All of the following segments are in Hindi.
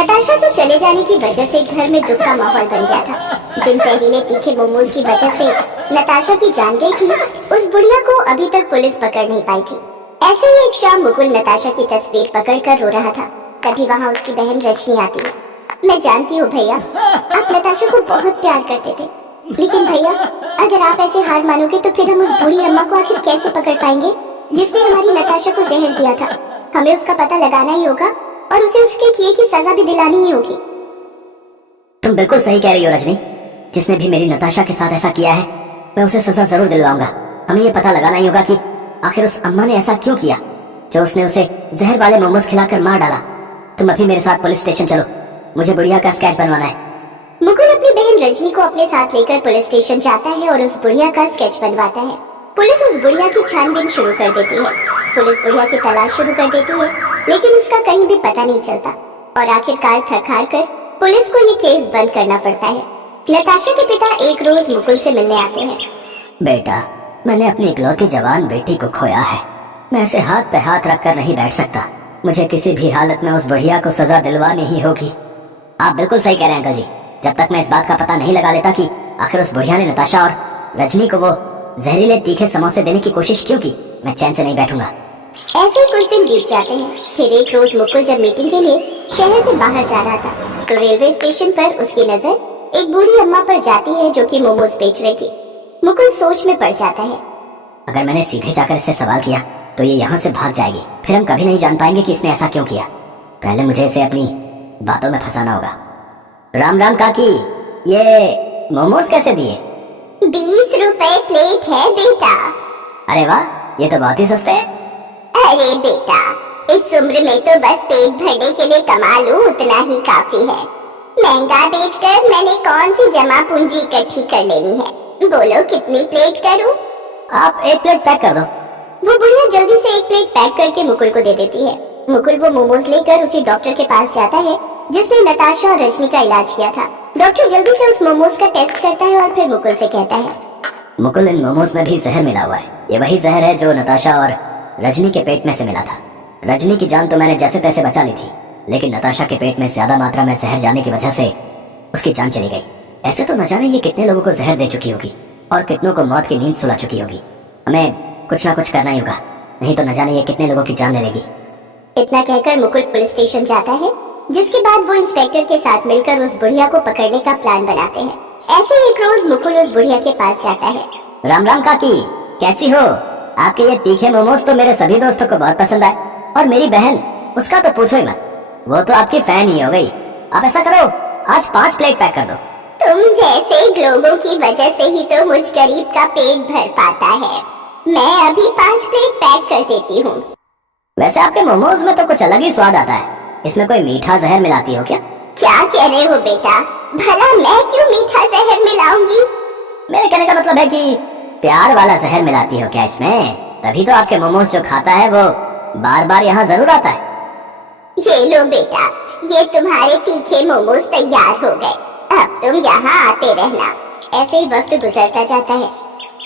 नताशा के चले जाने की वजह से घर में दुख का माहौल बन गया था। जिन जहरीले तीखे मोमोज की वजह से नताशा की जान गई थी, उस बुढ़िया को अभी तक पुलिस पकड़ नहीं पाई थी। ऐसे ही एक शाम मुकुल नताशा की तस्वीर पकड़कर रो रहा था। तभी वहाँ उसकी बहन रजनी आती है। मैं जानती हूँ भैया, आप नताशा को बहुत प्यार करते थे, लेकिन भैया अगर आप ऐसे हार मानोगे तो फिर हम उस बूढ़ी अम्मा को आखिर कैसे पकड़ पाएंगे जिसने हमारी नताशा को जहर दिया था। हमें उसका पता लगाना ही होगा और उसे उसके किए की सजा भी दिलानी ही होगी। तुम बिल्कुल सही कह रही हो रजनी। जिसने भी मेरी नताशा के साथ ऐसा किया है, मैं उसे सजा जरूर दिलवाऊंगा। हमें ये पता लगाना ही होगा कि आखिर उस अम्मा ने ऐसा क्यों किया जो उसने उसे जहर वाले मोमोज खिलाकर मार डाला। तुम अभी मेरे साथ पुलिस स्टेशन चलो, मुझे बुढ़िया का स्केच बनवाना है। मुकुल अपनी बहन रजनी को अपने साथ लेकर पुलिस स्टेशन जाता है और उस बुढ़िया का स्केच बनवाता है। पुलिस उस बुढ़िया की छानबीन शुरू कर देती है। पुलिस बुढ़िया की तलाश शुरू कर देती है, लेकिन उसका कहीं भी पता नहीं चलता और आखिरकार थक हार कर पुलिस को ये केस बंद करना पड़ता है। नताशा के पिता एक रोज मुकुल से मिलने आते हैं। बेटा, मैंने अपनी इकलौती जवान बेटी को खोया है। मैं ऐसे हाथ पे हाथ रखकर नहीं बैठ सकता। मुझे किसी भी हालत में उस बुढ़िया को सजा दिलवानी ही होगी। आप बिल्कुल सही कह रहे हैं अंकल जी। जब तक मैं इस बात का पता नहीं लगा लेता कि आखिर उस बुढ़िया ने नताशा और रजनी को वो जहरीले तीखे समोसे देने की कोशिश क्यों की, मैं चैन से नहीं बैठूंगा। ऐसे ही कुछ दिन बीत जाते हैं। फिर एक रोज मुकुल जब मीटिंग के लिए शहर से बाहर जा रहा था, तो रेलवे स्टेशन पर उसकी नजर एक बूढ़ी अम्मा पर जाती है जो कि मोमोज बेच रही थी। मुकुल सोच में पड़ जाता है। अगर मैंने सीधे जाकर इससे सवाल किया तो ये यहाँ से भाग जाएगी, फिर हम कभी नहीं जान पाएंगे कि इसने ऐसा क्यों किया। पहले मुझे इसे अपनी बातों में फंसाना होगा। राम राम काकी, ये मोमोज कैसे दिए? 20 रुपए प्लेट है बेटा। अरे वाह, ये तो बहुत ही सस्ते हैं। अरे बेटा, इस उम्र में तो बस पेट भरने के लिए कमा लूं उतना ही काफी है। महंगा बेचकर मैंने कौन सी जमा पूंजी इकट्ठी कर लेनी है। बोलो कितनी प्लेट करूं? आप एक प्लेट पैक कर दो। वो बुढ़िया जल्दी से एक प्लेट पैक करके मुकुल को दे देती है। मुकुल वो मोमोज लेकर उसी डॉक्टर के पास जाता है जिसने नताशा और रजनी का इलाज किया था। डॉक्टर जल्दी से उस मोमोज का टेस्ट करता है और फिर मुकुल से कहता है, मुकुल, इन मोमोज में भी जहर मिला हुआ है। ये वही जहर है जो नताशा और रजनी के पेट में से मिला था। रजनी की जान तो मैंने जैसे तैसे बचा ली थी, लेकिन नताशा के पेट में ज्यादा मात्रा में जहर जाने की वजह से उसकी जान चली गई। ऐसे तो न जाने ये कितने लोगों को जहर दे चुकी होगी और कितनों को मौत की नींद सुला चुकी होगी। हमें कुछ ना कुछ करना ही होगा, नहीं तो न जाने ये कितने लोगों की जान ले लेगी। इतना कहकर मुकुल पुलिस स्टेशन जाता है, जिसके बाद वो इंस्पेक्टर के साथ मिलकर उस बुढ़िया को पकड़ने का प्लान बनाते हैं। ऐसे एक रोज मुकुल उस बुढ़िया के पास जाता है। राम राम काकी, कैसी हो? आपके ये तीखे मोमोज तो मेरे सभी दोस्तों को बहुत पसंद आए, और मेरी बहन, उसका तो पूछो ही मत, वो तो आपकी फैन ही हो गई। आप ऐसा करो, आज 5 प्लेट पैक कर दो। तुम जैसे लोगों की वजह से ही तो मुझ गरीब का पेट भर पाता है। मैं अभी 5 प्लेट पैक कर देती हूँ। वैसे आपके मोमोज में तो कुछ अलग ही स्वाद आता है। इसमें कोई मीठा जहर मिलाती हो क्या? क्या कह रहे हो बेटा? भला मैं क्यों मीठा जहर मिलाऊंगी? मेरे कहने का मतलब है कि प्यार वाला जहर मिलाती हो क्या इसमें? तभी तो आपके मोमोज जो खाता है वो बार बार यहाँ जरूर आता है। ये लो बेटा, ये तुम्हारे तीखे मोमोज तैयार हो गए। अब तुम यहाँ आते रहना। ऐसे ही वक्त गुजरता जाता है।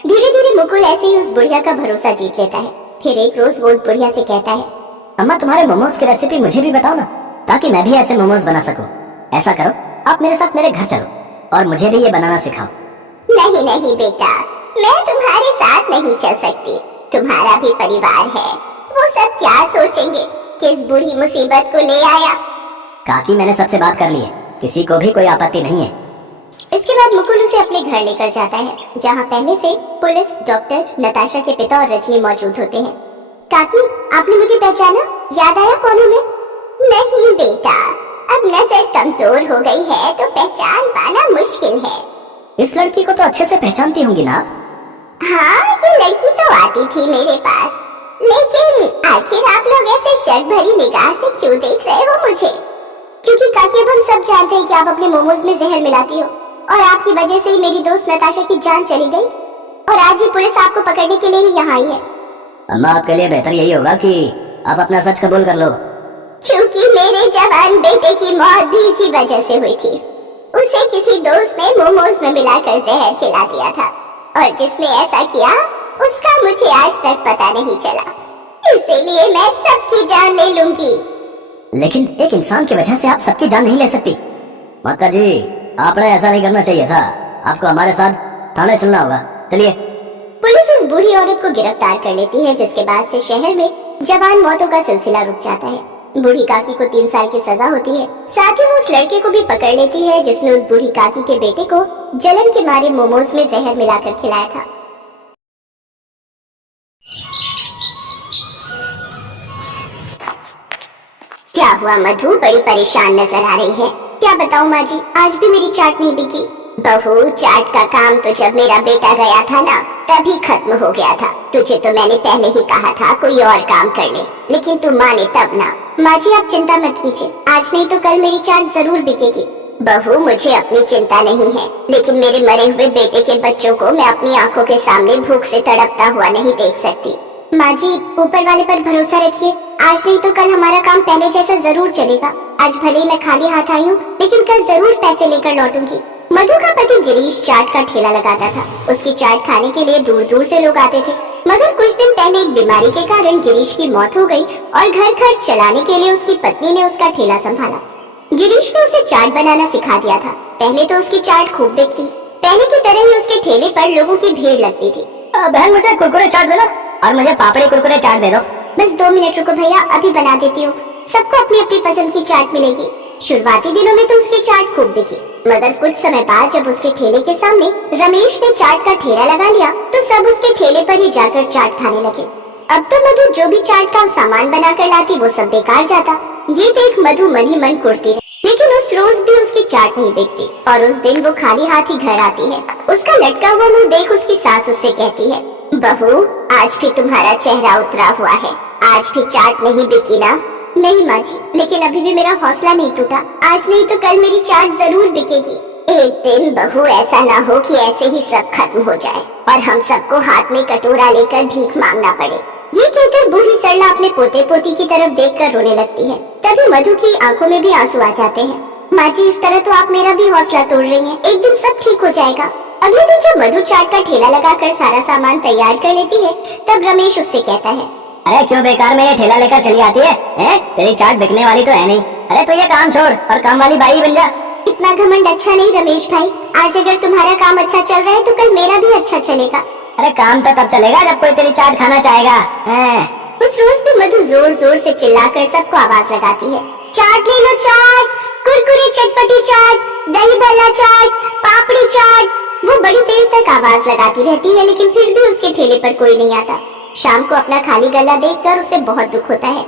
धीरे धीरे मुकुल ऐसे ही उस बुढ़िया का भरोसा जीत लेता है। फिर एक रोज वो उस बुढ़िया से कहता है, अम्मा, तुम्हारे मोमोज की रेसिपी मुझे भी बताओ ना, ताकि मैं भी ऐसे मोमोज बना सकूं। ऐसा करो, आप मेरे साथ मेरे घर चलो और मुझे भी ये बनाना सिखाओ। नहीं नहीं बेटा, मैं तुम्हारे साथ नहीं चल सकती। तुम्हारा भी परिवार है, वो सब क्या सोचेंगे किस बुढ़ी मुसीबत को ले आया। काकी, मैंने सबसे बात कर ली है, किसी को भी कोई आपत्ति नहीं है। इसके बाद मुकुल उसे अपने घर लेकर जाता है, जहाँ पहले से पुलिस, डॉक्टर, नताशा के पिता और रजनी मौजूद होते हैं। काकी, आपने मुझे पहचाना? याद आया कौन हूँ मैं? नहीं बेटा, अब नजर कमजोर हो गई है तो पहचान पाना मुश्किल है। इस लड़की को तो अच्छे से पहचानती होंगी ना? हाँ, ये लड़की तो आती थी मेरे पास, लेकिन आखिर आप लोग ऐसे शक भरी निगाह से क्यों देख रहे हो मुझे? क्योंकि काकी, अब हम सब जानते हैं कि आप अपने मोमोज में जहर मिलाती हो और आपकी वजह से ही मेरी दोस्त नताशा की जान चली गई और आज ही पुलिस आपको पकड़ने के लिए ही यहाँ आई है। अम्मा, आपके लिए बेहतर यही होगा कि आप अपना सच कबूल कर लो। क्योंकि मेरे जवान बेटे की मौत भी इसी वजह से हुई थी। उसे किसी दोस्त ने मोमोज में मिलाकर जहर खिला दिया था और जिसने ऐसा किया उसका मुझे आज तक पता नहीं चला। इसीलिए मैं सबकी जान ले लूंगी। लेकिन एक इंसान की वजह से आप सबकी जान नहीं ले सकती। माता जी, आपने ऐसा नहीं करना चाहिए था। आपको हमारे साथ थाने चलना होगा। चलिए। पुलिस उस बूढ़ी औरत को गिरफ्तार कर लेती है, जिसके बाद से शहर में जवान मौतों का सिलसिला रुक जाता है। बूढ़ी काकी को 3 साल की सजा होती है। साथ ही वो उस लड़के को भी पकड़ लेती है जिसने उस बूढ़ी काकी के बेटे को जलन के मारे मोमोज में जहर मिलाकर खिलाया था। क्या हुआ मधु, बड़ी परेशान नजर आ रही है। क्या बताऊं माँ जी, आज भी मेरी चाट नहीं बिकी। बहू, चाट का काम तो जब मेरा बेटा गया था ना, तभी खत्म हो गया था। तुझे तो मैंने पहले ही कहा था कोई और काम कर ले, लेकिन तू माने तब ना। माँ जी आप चिंता मत कीजिए, आज नहीं तो कल मेरी चाट जरूर बिकेगी। बहू, मुझे अपनी चिंता नहीं है, लेकिन मेरे मरे हुए बेटे के बच्चों को मैं अपनी आंखों के सामने भूख से तड़पता हुआ नहीं देख सकती। माँ जी, ऊपर वाले पर भरोसा रखिए, आज नहीं तो कल हमारा काम पहले जैसा जरूर चलेगा। आज भले ही मैं खाली हाथ आई हूँ, लेकिन कल जरूर पैसे लेकर लौटूंगी। मधु का पति गिरीश चाट का ठेला लगाता था। उसकी चाट खाने के लिए दूर दूर से लोग आते थे, मगर कुछ दिन पहले एक बीमारी के कारण गिरीश की मौत हो गई और घर खर्च चलाने के लिए उसकी पत्नी ने उसका ठेला संभाला। गिरीश ने उसे चाट बनाना सिखा दिया था। पहले तो उसकी चाट खूब बिकती, पहले की तरह ही उसके ठेले पर लोगों की भीड़ लगती थी। बहन, मुझे कुरकुरे चाट दे दो और मुझे पापड़ी कुरकुरे चाट दे दो। बस 2 मिनट रुको भैया, अभी बना देती हूँ। सबको अपनी अपनी पसंद की चाट मिलेगी। शुरुआती दिनों में तो उसकी चाट खूब बिकी, मगर कुछ समय बाद जब उसके ठेले के सामने रमेश ने चाट का ठेला लगा लिया, तो सब उसके ठेले पर ही जाकर चाट खाने लगे। अब तो मधु जो भी चाट का सामान बना कर लाती वो सब बेकार जाता। ये देख मधु मन ही मन कुड़ती रही, लेकिन उस रोज भी उसकी चाट नहीं बिकती और उस दिन वो खाली हाथ ही घर आती है। उसका लटका हुआ मुँह देख उसकी सास उससे कहती है, बहू, आज भी तुम्हारा चेहरा उतरा हुआ है, आज भी चाट नहीं बिकी ना? नहीं माँ जी, लेकिन अभी भी मेरा हौसला नहीं टूटा। आज नहीं तो कल मेरी चाट जरूर बिकेगी। एक दिन बहू ऐसा ना हो कि ऐसे ही सब खत्म हो जाए और हम सबको हाथ में कटोरा लेकर भीख मांगना पड़े। ये कहकर बूढ़ी सरला अपने पोते पोती की तरफ देखकर रोने लगती है। तभी मधु की आंखों में भी आंसू आ जाते हैं। माँ जी, इस तरह तो आप मेरा भी हौसला तोड़ रही हैं। एक दिन सब ठीक हो जाएगा। अगले दिन जब मधु चाट का ठेला लगाकर सारा सामान तैयार कर लेती है, तब रमेश उससे कहता है, अरे क्यों बेकार में ये ठेला लेकर चली आती है? तेरी चाट बिकने वाली तो है नहीं। अरे तू ये काम छोड़ और काम वाली बाई बन जा। इतना घमंड अच्छा नहीं रमेश भाई। आज अगर तुम्हारा काम अच्छा चल रहा है तो कल मेरा भी अच्छा चलेगा। अरे काम तो तब चलेगा जब कोई तेरी चाट खाना चाहेगा। उस रोज भी मधु जोर जोर से चिल्लाकर सबको आवाज लगाती है, चाट ले लो चाट, कुरकुरे चटपटी चाट, दही भल्ला चाट, पापड़ी चाट। वो बड़ी देर तक आवाज लगाती रहती है, लेकिन फिर भी उसके ठेले पर कोई नहीं आता। शाम को अपना खाली गला देखकर उसे बहुत दुख होता है।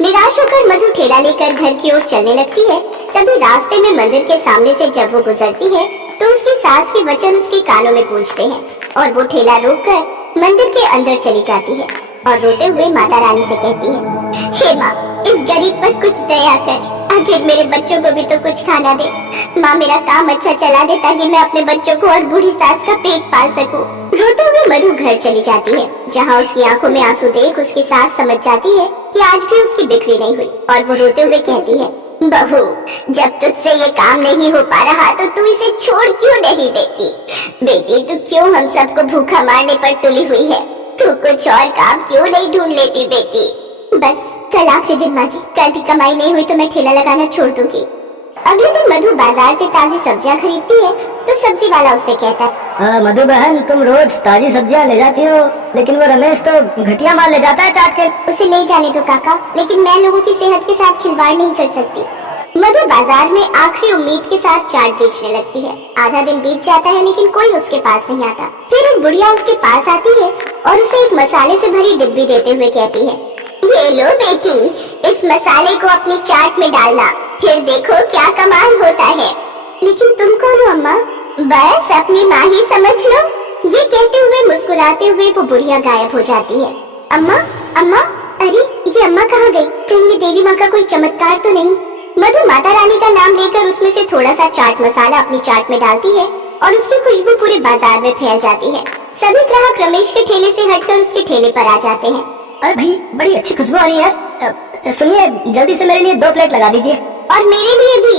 निराश होकर मधु ठेला लेकर घर की ओर चलने लगती है। तभी रास्ते में मंदिर के सामने से जब वो गुजरती है, तो उसकी सास के वचन उसके कानों में गूंजते हैं और वो ठेला रोककर मंदिर के अंदर चली जाती है और रोते हुए माता रानी से कहती है, हे माँ, इस गरीब पर कुछ दया कर, आखिर मेरे बच्चों को भी तो कुछ खाना दे। माँ, मेरा काम अच्छा चला दे ताकि मैं अपने बच्चों को और बूढ़ी सास का पेट पाल सकूं। रोते हुए मधु घर चली जाती है, जहाँ उसकी आंखों में आंसू देख उसकी सास समझ जाती है कि आज भी उसकी बिक्री नहीं हुई और वो रोते हुए कहती है, बहू, जब तुझसे ये काम नहीं हो पा रहा तो तू इसे छोड़ क्यों नहीं देती? बेटी, तू क्यों हम सबको भूखा मारने पर तुली हुई है? तू कुछ और काम क्यों नहीं ढूंढ लेती बेटी? बस कल आखिरी दिन माँ जी, कल भी कमाई नहीं हुई तो मैं ठेला लगाना छोड़ दूंगी। अगले दिन मधु बाजार से ताजी सब्जियां खरीदती है, तो सब्जी वाला उससे कहता है, मधु बहन, तुम रोज ताजी सब्जियां ले जाती हो, लेकिन वो रमेश तो घटिया माल ले जाता है चाट के। उसे ले जाने दो काका, लेकिन मैं लोगों की सेहत के साथ खिलवाड़ नहीं कर सकती। मधु बाजार में आखिरी उम्मीद के साथ चाट बेचने लगती है। आधा दिन बीत जाता है, लेकिन कोई उसके पास नहीं आता। फिर एक बुढ़िया उसके पास आती है और उसे एक मसाले से भरी डिब्बी देते हुए कहती है, ये लो बेटी, इस मसाले को अपनी चाट में डालना, फिर देखो क्या कमाल होता है। लेकिन तुम कौन हो अम्मा? बस अपनी माँ ही समझ लो। ये कहते हुए मुस्कुराते हुए वो बुढ़िया गायब हो जाती है। अम्मा, अम्मा, अरे ये अम्मा कहाँ गई? कहीं ये देवी माँ का कोई चमत्कार तो नहीं? मधु माता रानी का नाम लेकर उसमें से थोड़ा सा चाट मसाला अपनी चाट में डालती है और उसकी खुशबू पूरे बाजार में फैल जाती है। सभी ग्राहक रमेश के ठेले से हटकर उसके ठेले पर आ जाते हैं। अरे भाई, बड़ी अच्छी खुशबू आ रही है। सुनिए, जल्दी से मेरे लिए 2 प्लेट लगा दीजिए। और मेरे लिए भी।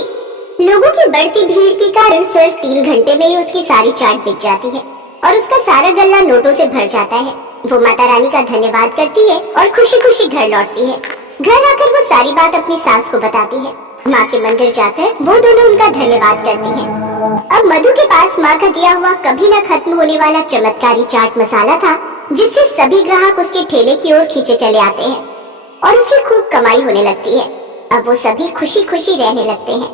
लोगों की बढ़ती भीड़ के कारण सिर्फ 3 घंटे में ही उसकी सारी चाट बिक जाती है और उसका सारा गल्ला नोटों से भर जाता है। वो माता रानी का धन्यवाद करती है और खुशी खुशी घर लौटती है। घर आकर वो सारी बात अपनी सास को बताती है। माँ के मंदिर जाकर वो दोनों उनका धन्यवाद करती हैं। अब मधु के पास माँ का दिया हुआ कभी न खत्म होने वाला चमत्कारी चाट मसाला था, जिससे सभी ग्राहक उसके ठेले की ओर खींचे चले आते हैं और उसकी खूब कमाई होने लगती है। अब वो सभी खुशी खुशी रहने लगते हैं।